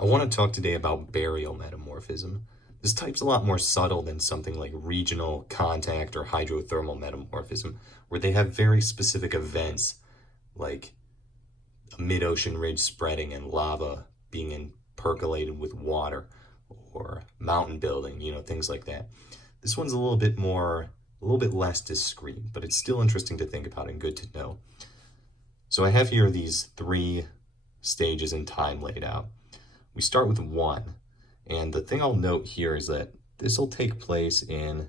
I want to talk today about burial metamorphism. This type's a lot more subtle than something like regional contact or hydrothermal metamorphism, where they have very specific events like a mid-ocean ridge spreading and lava being percolated with water, or mountain building, things like that. This one's a little bit less discrete, but it's still interesting to think about and good to know. So I have here these three stages in time laid out. We start with one, and the thing I'll note here is that this will take place in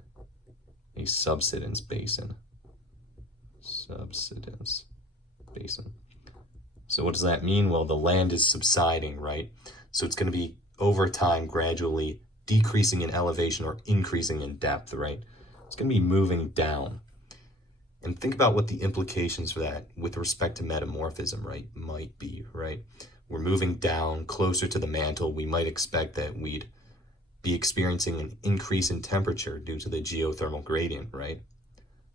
a subsidence basin. Subsidence basin. So what does that mean? Well, the land is subsiding, right? So it's going to be over time gradually decreasing in elevation or increasing in depth, right? It's going to be moving down. And think about what the implications for that with respect to metamorphism, right, might be, right? We're moving down closer to the mantle. We might expect that we'd be experiencing an increase in temperature due to the geothermal gradient, right?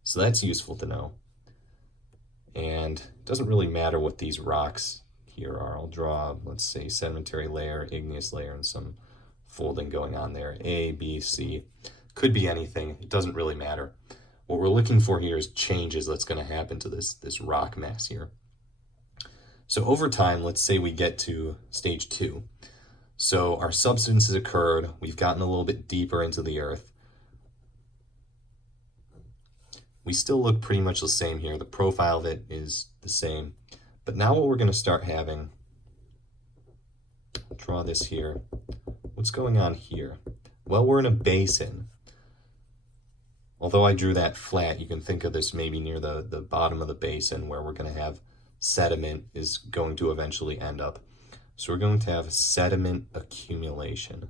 So that's useful to know. And it doesn't really matter what these rocks here are. I'll draw, let's say, sedimentary layer, igneous layer, and some folding going on there. A, B, C. Could be anything. It doesn't really matter. What we're looking for here is changes that's going to happen to this rock mass here. So over time, let's say we get to stage 2. So our subsidence has occurred. We've gotten a little bit deeper into the earth. We still look pretty much the same here. The profile of it is the same. But now what we're going to start having, I'll draw this here. What's going on here? Well, we're in a basin. Although I drew that flat, you can think of this maybe near the bottom of the basin where we're going to have sediment is going to eventually end up. So we're going to have sediment accumulation.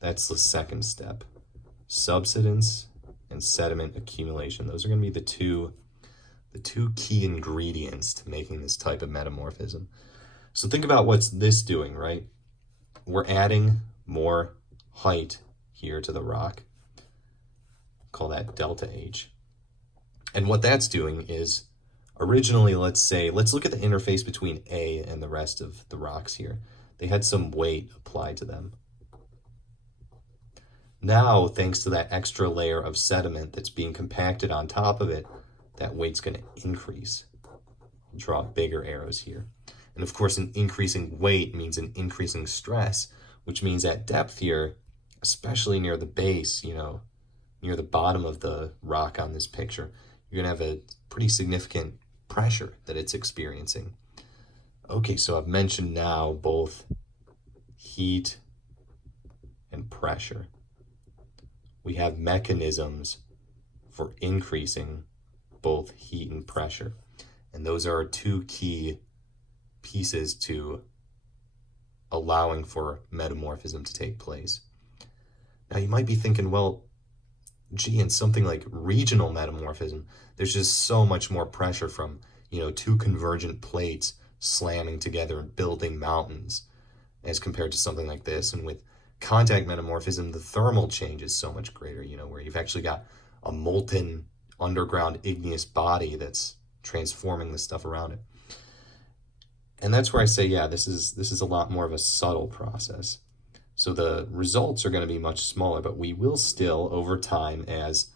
That's the second step. Subsidence and sediment accumulation. Those are going to be the two key ingredients to making this type of metamorphism. So think about what's this doing, right? We're adding more height here to the rock. Call that delta H. And what that's doing is originally, let's look at the interface between A and the rest of the rocks here. They had some weight applied to them. Now, thanks to that extra layer of sediment that's being compacted on top of it, that weight's going to increase. I'll draw bigger arrows here. And of course, an increasing weight means an increasing stress, which means at depth here, especially near the base, near the bottom of the rock on this picture, you're going to have a pretty significant pressure that it's experiencing. Okay, so I've mentioned now both heat and pressure. We have mechanisms for increasing both heat and pressure. And those are our two key pieces to allowing for metamorphism to take place. Now you might be thinking, well, gee, in something like regional metamorphism, there's just so much more pressure from, two convergent plates slamming together and building mountains as compared to something like this. And with contact metamorphism, the thermal change is so much greater, where you've actually got a molten underground igneous body that's transforming the stuff around it. And that's where I say, yeah, this is a lot more of a subtle process. So the results are going to be much smaller, but we will still, over time, as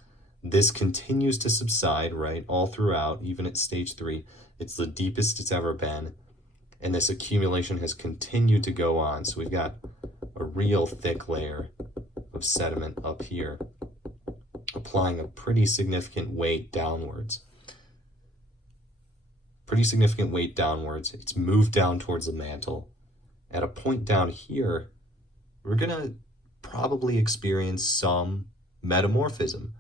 this continues to subside, right, all throughout, even at stage 3, it's the deepest it's ever been, and this accumulation has continued to go on. So we've got a real thick layer of sediment up here, applying a pretty significant weight downwards. It's moved down towards the mantle. At a point down here, we're going to probably experience some metamorphism.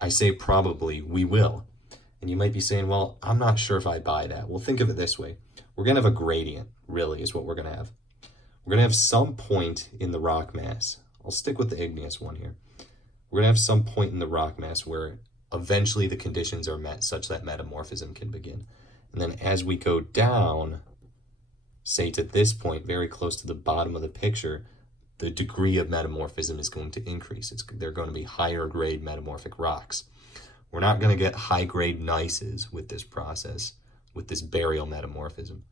I say probably, we will. And you might be saying, well, I'm not sure if I buy that. Well, think of it this way. We're going to have a gradient, really, is what we're going to have. We're going to have some point in the rock mass. I'll stick with the igneous one here. We're going to have some point in the rock mass where eventually the conditions are met such that metamorphism can begin. And then as we go down, say to this point, very close to the bottom of the picture, the degree of metamorphism is going to increase. They're going to be higher grade metamorphic rocks. We're not going to get high grade gneisses with this process, with this burial metamorphism.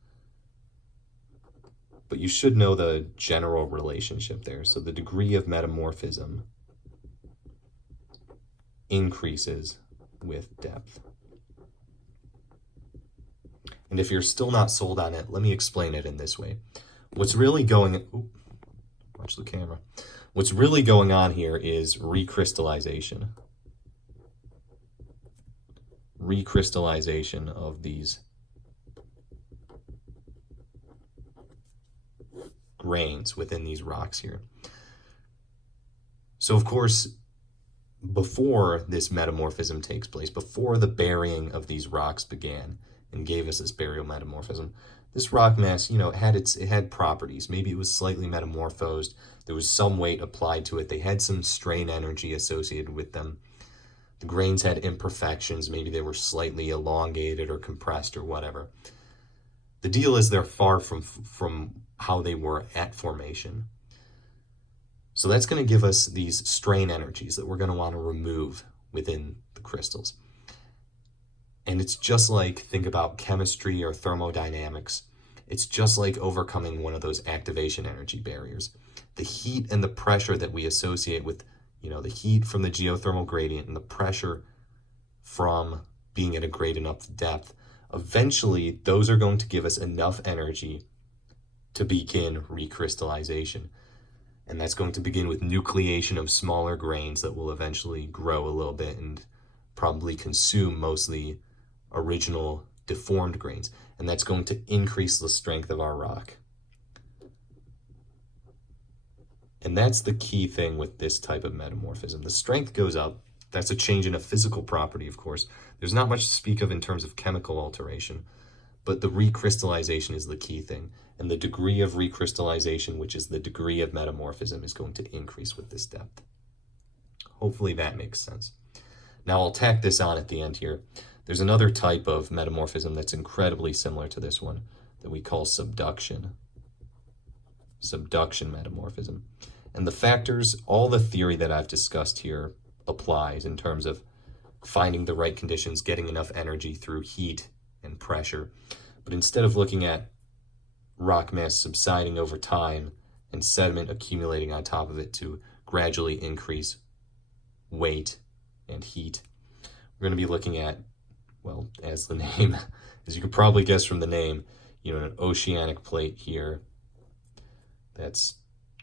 but you should know the general relationship there. So the degree of metamorphism increases with depth. And if you're still not sold on it, let me explain it in this way. What's really going, watch the camera. What's really going on here is recrystallization. Recrystallization of these grains within these rocks here. So of course, before this metamorphism takes place, before the burying of these rocks began and gave us this burial metamorphism, this rock mass, it had properties. Maybe it was slightly metamorphosed. There was some weight applied to it. They had some strain energy associated with them. The grains had imperfections. Maybe they were slightly elongated or compressed or whatever. The deal is they're far from how they were at formation. So that's going to give us these strain energies that we're going to want to remove within the crystals. And it's just like, think about chemistry or thermodynamics. It's just like overcoming one of those activation energy barriers. The heat and the pressure that we associate with, the heat from the geothermal gradient and the pressure from being at a great enough depth, eventually those are going to give us enough energy to begin recrystallization. And that's going to begin with nucleation of smaller grains that will eventually grow a little bit and probably consume mostly original deformed grains. And that's going to increase the strength of our rock. And that's the key thing with this type of metamorphism. The strength goes up. That's a change in a physical property, of course. There's not much to speak of in terms of chemical alteration, but the recrystallization is the key thing. And the degree of recrystallization, which is the degree of metamorphism, is going to increase with this depth. Hopefully that makes sense. Now I'll tack this on at the end here. There's another type of metamorphism that's incredibly similar to this one that we call subduction. Subduction metamorphism. And the factors, all the theory that I've discussed here applies in terms of finding the right conditions, getting enough energy through heat and pressure. But instead of looking at rock mass subsiding over time and sediment accumulating on top of it to gradually increase weight and heat, we're going to be looking at, well, as the name, as you can probably guess from the name, an oceanic plate here that's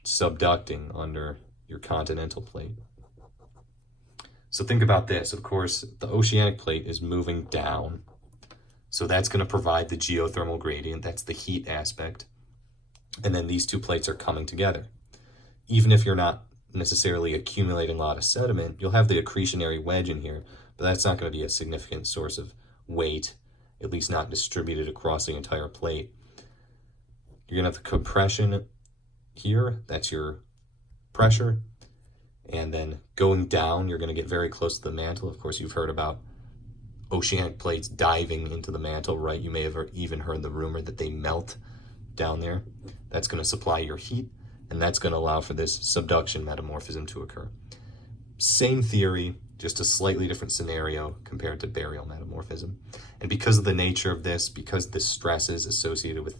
subducting under your continental plate. So think about this. Of course, the oceanic plate is moving down. So that's going to provide the geothermal gradient. That's the heat aspect. And then these two plates are coming together. Even if you're not necessarily accumulating a lot of sediment, you'll have the accretionary wedge in here, but that's not going to be a significant source of weight, at least not distributed across the entire plate. You're going to have the compression here. That's your pressure. And then going down, you're going to get very close to the mantle. Of course, you've heard about oceanic plates diving into the mantle, right? You may have even heard the rumor that they melt down there. That's going to supply your heat, and that's going to allow for this subduction metamorphism to occur. Same theory, just a slightly different scenario compared to burial metamorphism. And because of the nature of this, because the stresses associated with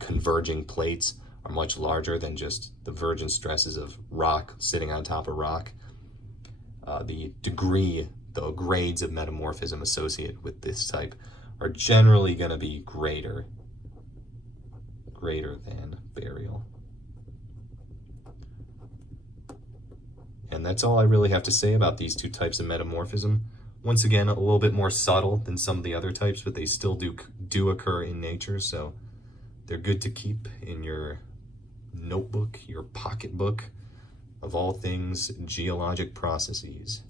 converging plates are much larger than just the virgin stresses of rock sitting on top of rock, the grades of metamorphism associated with this type are generally going to be greater than burial. And that's all I really have to say about these two types of metamorphism. Once again, a little bit more subtle than some of the other types, but they still do occur in nature, so they're good to keep in your notebook, your pocketbook of all things geologic processes.